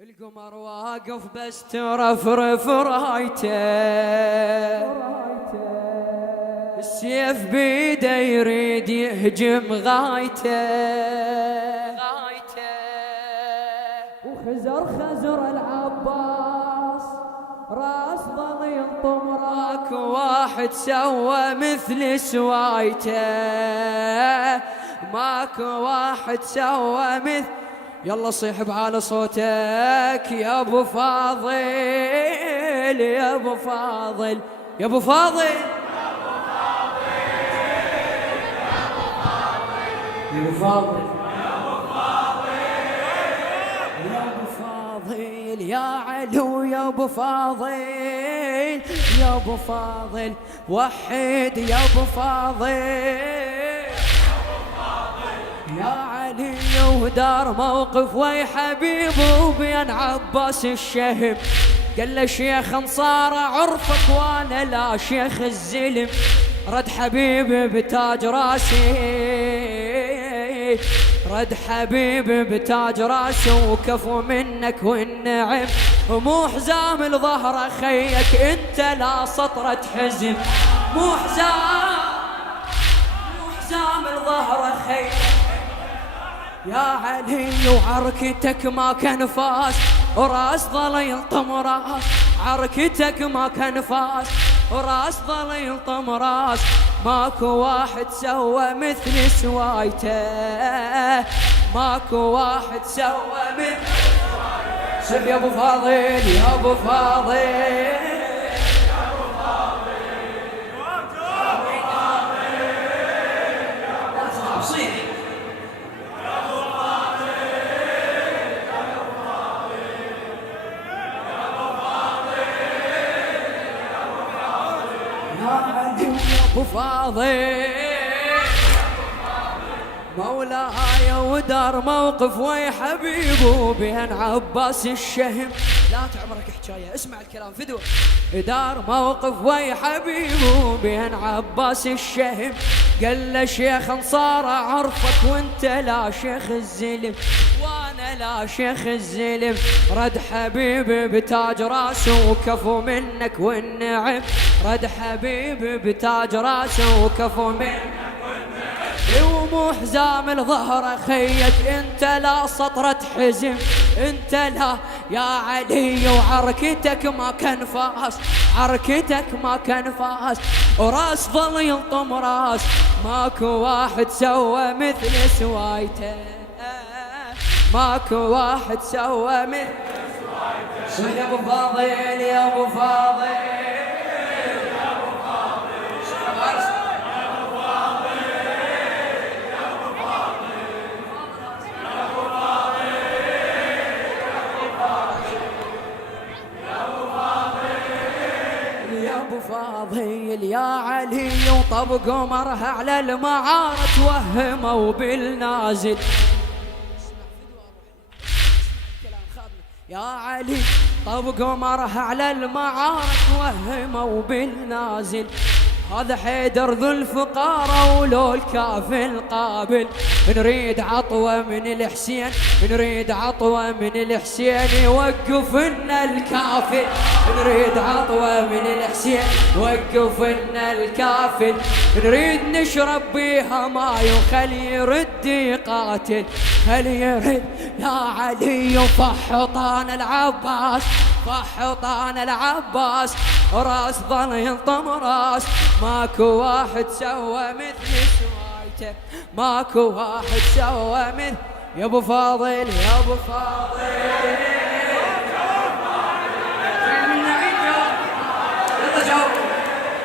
القمر واقف بس ترفرف رايته، السيف بيده يريد يهجم غايته، وخزر العباس راس ظل ينطم راك، واحد سوى مثل سوايته، ماكو واحد سوى مثل. يلا صيح بعلى صوتك يا ابو فاضل، يا ابو فاضل، يا ابو فاضل، يا ابو فاضل، يا ابو فاضل، يا علو، يا ابو فاضل، يا ابو فاضل، وحد يا ابو فاضل، يا علي ودار موقف وي حبيبه بين عباس الشهم، قال له شيخ انصار عرفك وانا لا شيخ الزلم، رد حبيبي بتاج راسي، رد حبيبي بتاج راسي، وكفو منك والنعم، مو حزام الظهر خيك انت لا سطرة حزم، مو حزام الظهر خيك يا علي، وعركتك ما كان فاس وراس ظل يلطم راس، عركتك ما كان فاس وراس ظل يلطم راس، ماكو واحد سوى مثل سوايته، ماكو واحد سوى مثل سوايته. سب يا ابو فاضل، يا ابو فاضل، ابو فاضل مولاي ودار موقف وي حبيبه بين عباس الشهم، لا تعمرك حكايه اسمع الكلام فدوه، دار موقف وي حبيبه بين عباس الشهم، قال له شيخ انصار عرفك وانت لا شيخ الزلم، وانا لا شيخ الزلم، رد حبيبي بتاج راسه وكفو منك والنعم، رد حبيبي بتاج راسه وكفو منك والنعم، ومو حزام الظهر خيك انت لا سطرة حزم، انت لا يا علي، وعركتك ما كان فاس، عركتك ما كان فاس وراس ظل يلطم راس، ماكو واحد سوى مثل سوايته، ماكو واحد سوى مثل سوايته. يا ابو فاضل، يا ابو فاضل، فاضل يا علي، وطب قمرها على المعارة توهموا بالنازل، يا علي طب قمرها على المعارة توهموا بالنازل، هذا حيدر ذو الفقارة ولو الكافي القابل، نريد عطوة من الحسين، نريد عطوة من الحسين يوقف لنا الكافل، نريد عطوة من الحسين وقف لنا الكافل، نريد نشرب بيها ماي وخلي يرد يقاتل، خلي يرد يا علي، وفحطان العباس، فحطان العباس راس ظل ينطم راس، ماكو واحد سوى مثل سوايته، ماكو واحد سوى مثل. يا ابو فاضل، يا ابو فاضل،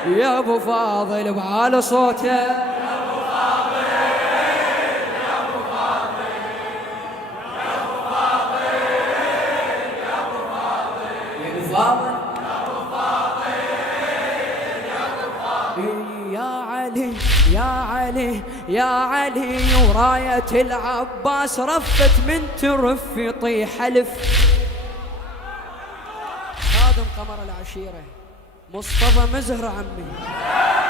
يا ابو فاضل بعلى صوته، يا ابو فاضل، يا ابو فاضل، يا ابو فاضل، يا ابو فاضل، يا ابو فاضل، يا علي، يا علي، يا علي، وراية العباس رفت من ترف يطيح الف، خادم قمر العشيرة مصطفى مزهر عمي،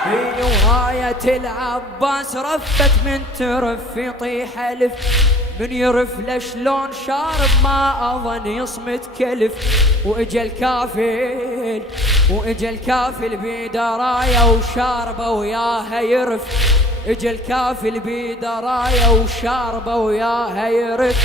هي وراية العباس رفت من ترف يطيح الف، من يرف له شلون شارب ما أظن يصمت كلف. وإجا الكافل وإجا الكافل بدراية وشاربه وياها يرف. إجا الكافل بدراية وشاربه وياها يرف.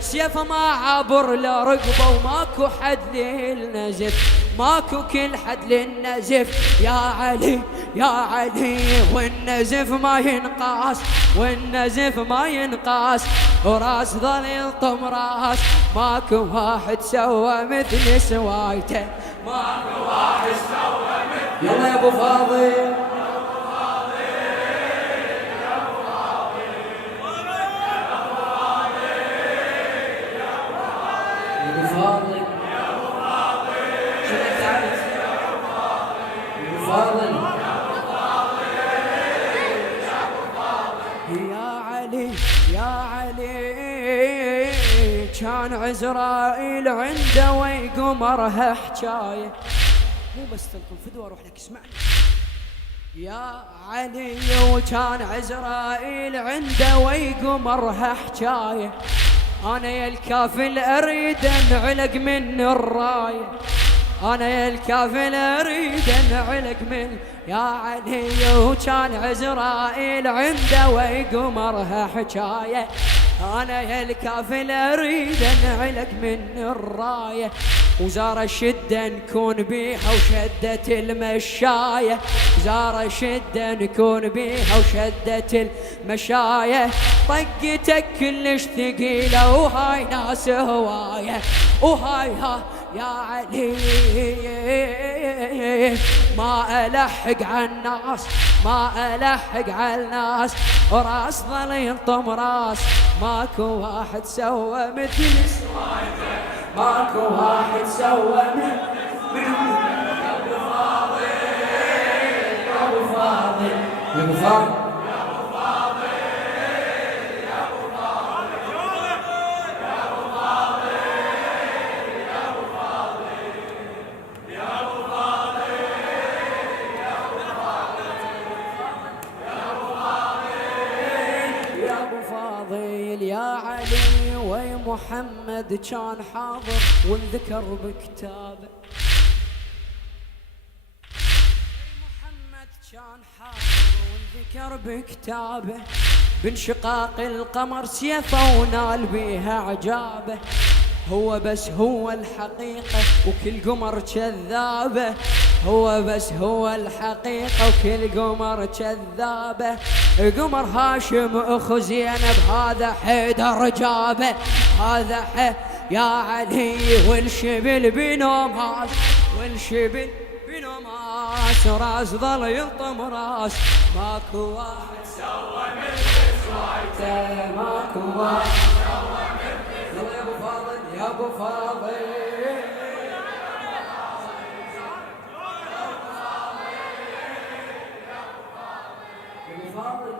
سيفه ما عبر لرقبه وماكو حد للنزف. ماكو كل حد للنزف يا علي يا علي. والنزف ما ينقاس والنزف ما ينقاس. وراس ظل يلطم راس. ماكو واحد سوى مثل سوايته. ماكو واحد سوى مثل. يلا يا ابو فاضل يا علي يا علي. كان عزرائيل عنده ويقمرها حجايه. مو بس تلقم فدوى اروح لك اسمعني يا علي. وكان عزرائيل عنده ويقمرها حجايه. انا يا الكافل اريد انعلق من الرايه. انا يا الكافل اريد انعلق من يا علي. وكان عزرائيل عنده ويقمرها حجايه. انا يا الكافل اريد انعلق من الرايه. وزار الشده نكون بيها وشدت المشايه. زار الشده نكون بيها وشدت المشايه. طقتك كلش ثقيله وهاي ناس هوايه. وهاي ها يا علي ما ألحق عالناس ما ألحق عالناس. وراس ظل ينطم راس. ماكو واحد سوى مثل سوايته. ماكو واحد سوى مثل يا ابو فاضل يا ابو فاضل يا ابو فاضل. يا علي ومحمد كان حاضر وانذكر بكتابه. محمد كان حاضر وانذكر بكتابه. بانشقاق القمر سيفه ونال بيها عجابه. هو بس هو الحقيقة وكل قمر كذابة. هو بس هو الحقيقة وكل قمر كذابة. قمر هاشم أخو زينب هذا حيدر جابه. هذا يا علي. والشبل بنوماس والشبل بنوماس. راس ظل يلطم راس. ماكو واحد سوى مثل سوايته. ماكو واحد سوى مثل. يلا يا ابو فاضل يا ابو فاضل. ابو فاضل